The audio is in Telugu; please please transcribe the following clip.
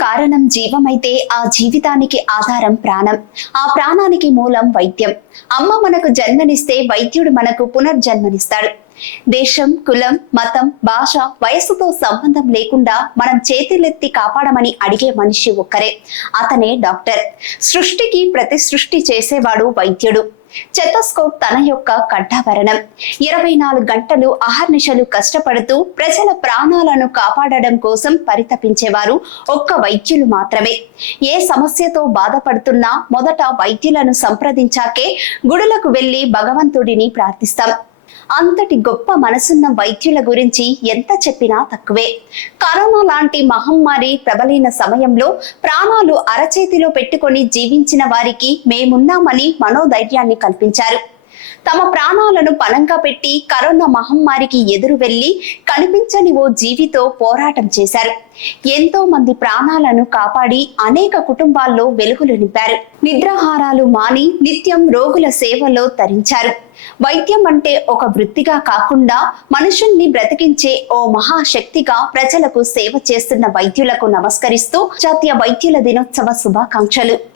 కారణం జీవమైతే ఆ జీవితానికి ఆధారం ప్రాణం. ఆ ప్రాణానికి మూలం వైద్యం. అమ్మ మనకు జన్మనిస్తే వైద్యుడు మనకు పునర్జన్మనిస్తాడు. దేశం కులం మతం భాష వయస్సుతో సంబంధం లేకుండా మనం చేతులెత్తి కాపాడమని అడిగే మనిషి ఒక్కరే. అతనే డాక్టర్. సృష్టికి ప్రతి సృష్టి చేసేవాడు వైద్యుడు. చెతస్కోప్ తన యొక్క కంఠాభరణం ఇరవై నాలుగు గంటలు అహర్నిశలు కష్టపడుతూ ప్రజల ప్రాణాలను కాపాడడం కోసం పరితపించేవారు ఒక్క వైద్యులు మాత్రమే. ఏ సమస్యతో బాధపడుతున్నా మొదట వైద్యులను సంప్రదించాకే గుడులకు వెళ్ళి భగవంతుడిని ప్రార్థిస్తాం. అంతటి గొప్ప మనసున్న వైద్యుల గురించి ఎంత చెప్పినా తక్కువే. కరోనా లాంటి మహమ్మారి ప్రబలిన సమయంలో ప్రాణాలు అరచేతిలో పెట్టుకొని జీవించిన వారికి మేమున్నామని మనోధైర్యాన్ని కల్పించారు. తమ ప్రాణాలను పణంగా పెట్టి కరోనా మహమ్మారికి ఎదురు వెళ్ళి కనిపించని ఓ జీవితో పోరాటం చేశారు. ఎంతో మంది ప్రాణాలను కాపాడి అనేక కుటుంబాల్లో వెలుగులు నింపారు. నిద్రాహారాలు మాని నిత్యం రోగుల సేవలో తరించారు. వైద్యం అంటే ఒక వృత్తిగా కాకుండా మనుషుల్ని బ్రతికించే ఓ మహాశక్తిగా ప్రజలకు సేవ చేస్తున్న వైద్యులకు నమస్కరిస్తూ జాతీయ వైద్యుల దినోత్సవ శుభాకాంక్షలు.